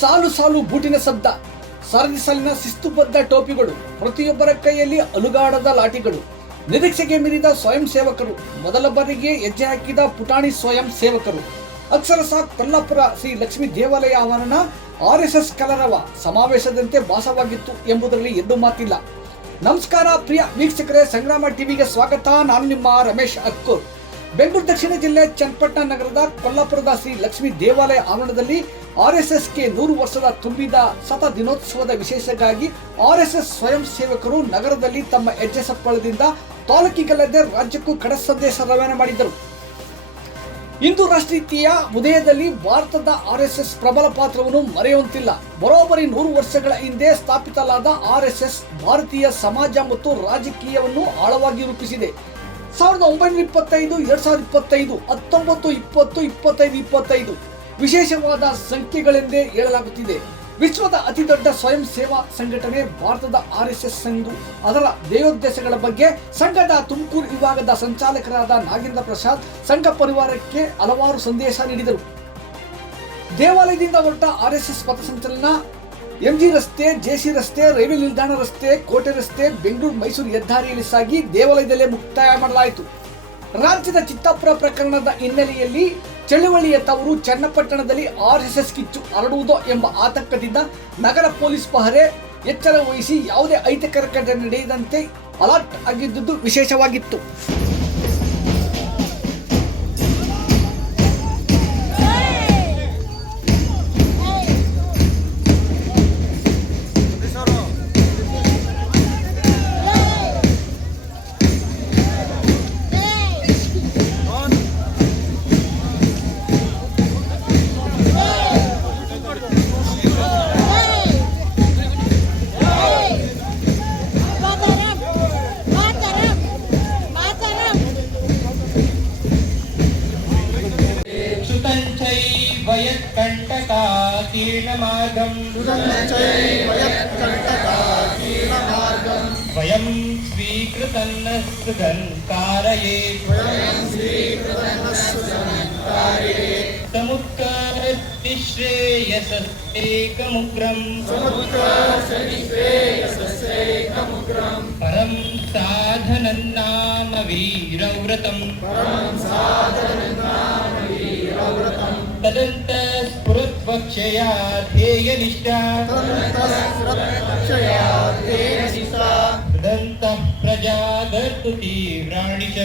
ಸಾಲು ಸಾಲು ಬೂಟಿನ ಶಬ್ದ, ಸರದಿ ಸಾಲಿನ ಶಿಸ್ತುಬದ್ಧ ಟೋಪಿಗಳು, ಪ್ರತಿಯೊಬ್ಬರ ಕೈಯಲ್ಲಿ ಅಲುಗಾಡದ ಲಾಠಿಗಳು, ನಿರೀಕ್ಷೆಗೆ ಮೀರಿದ ಸ್ವಯಂ ಸೇವಕರು, ಮೊದಲ ಬಾರಿಗೆ ಹೆಜ್ಜೆ ಹಾಕಿದ ಪುಟಾಣಿ ಸ್ವಯಂ ಸೇವಕರು. ಅಕ್ಷರಶಃ ಕೊಲ್ಲಾಪುರ ಶ್ರೀ ಲಕ್ಷ್ಮೀ ದೇವಾಲಯ ಆವರಣ RSS ಕಲರವ ಸಮಾವೇಶದಂತೆ ಭಾಸವಾಗಿತ್ತು ಎಂಬುದರಲ್ಲಿ ಎದ್ದು ಮಾತಿಲ್ಲ. ನಮಸ್ಕಾರ ಪ್ರಿಯ ವೀಕ್ಷಕರೇ, ಸಂಗ್ರಾಮ ಟಿವಿಗೆ ಸ್ವಾಗತ. ನಾನು ನಿಮ್ಮ ರಮೇಶ್ ಅಕ್ಕೂರ್. ಬೆಂಗಳೂರು ದಕ್ಷಿಣ ಜಿಲ್ಲೆ ಚನ್ನಪಟ್ಟಣ ನಗರದ ಕೊಲ್ಲಾಪುರದ ಶ್ರೀ ಲಕ್ಷ್ಮೀ ದೇವಾಲಯ ಆವರಣದಲ್ಲಿ RSSಗೆ 100 ವರ್ಷದ ತುಂಬಿದ ಶತ ದಿನೋತ್ಸವದ ವಿಶೇಷಕ್ಕಾಗಿ RSS ಸ್ವಯಂ ಸೇವಕರು ನಗರದಲ್ಲಿ ತಮ್ಮ ಹೆಜ್ಜೆ ಸಪ್ಪಳದಿಂದ ತಾಲೂಕಿಗಲ್ಲದೆ ರಾಜ್ಯಕ್ಕೂ ಕಡ ಸಂದೇಶ ರವಾನೆ ಮಾಡಿದರು. ಇಂದು ರಾಷ್ಟ್ರೀಯತೆಯ ಉದಯದಲ್ಲಿ ಭಾರತದ RSS ಪ್ರಬಲ ಪಾತ್ರವನ್ನು ಮರೆಯುವಂತಿಲ್ಲ. ಬರೋಬ್ಬರಿ 100 ವರ್ಷಗಳ ಹಿಂದೆ ಸ್ಥಾಪಿಸಲಾದ RSS ಭಾರತೀಯ ಸಮಾಜ ಮತ್ತು ರಾಜಕೀಯವನ್ನು ಆಳವಾಗಿ ರೂಪಿಸಿದೆ. 1925, 2025, 19, 20, 25, 25 ವಿಶೇಷವಾದ ಸಂಖ್ಯೆಗಳೆಂದೇ ಹೇಳಲಾಗುತ್ತಿದೆ. ವಿಶ್ವದ ಅತಿ ದೊಡ್ಡ ಸ್ವಯಂ ಸೇವಾ ಸಂಘಟನೆ ಭಾರತದ RSS ಎಂದು ಅದರ ಧ್ಯೇಯೋದ್ದೇಶಗಳ ಬಗ್ಗೆ ಸಂಘದ ತುಮಕೂರು ವಿಭಾಗದ ಸಂಚಾಲಕರಾದ ನಾಗೇಂದ್ರ ಪ್ರಸಾದ್ ಸಂಘ ಪರಿವಾರಕ್ಕೆ ಹಲವಾರು ಸಂದೇಶ ನೀಡಿದರು. ದೇವಾಲಯದಿಂದ ಹೊರಟ RSS ಪಥಸಂಚಲನ MG ರಸ್ತೆ, JC ರಸ್ತೆ, ರೈಲ್ವೆ ನಿಲ್ದಾಣ ರಸ್ತೆ, ಕೋಟೆ ರಸ್ತೆ, ಬೆಂಗಳೂರು ಮೈಸೂರು ಹೆದ್ದಾರಿಯಲ್ಲಿ ಸಾಗಿ ದೇವಾಲಯದಲ್ಲೇ ಮುಕ್ತಾಯ ಮಾಡಲಾಯಿತು. ರಾಜ್ಯದ ಚಿತ್ತಾಪುರ ಪ್ರಕರಣದ ಹಿನ್ನೆಲೆಯಲ್ಲಿ ಚಳುವಳಿಯ ತವರು ಚನ್ನಪಟ್ಟಣದಲ್ಲಿ RSS ಕಿಚ್ಚು ಹರಡುವುದೋ ಎಂಬ ಆತಂಕದಿಂದ ನಗರ ಪೊಲೀಸ್ ಪಹರೆ ಎಚ್ಚರ ವಹಿಸಿ ಯಾವುದೇ ಅಹಿತಕರ ಘಟನೆ ನಡೆಯದಂತೆ ಅಲರ್ಟ್ ಆಗಿದ್ದುದು ವಿಶೇಷವಾಗಿತ್ತು. वयं स्वीकृतन्न समुत्कर्षश्रेयसस्यैकमुग्रम् परं साधनं नाम वीरव्रतम् तदन्तः स्फुरद्वक्षया ध्येयनिष्ठा तदन्तः प्रजागर्तु तीव्राणि च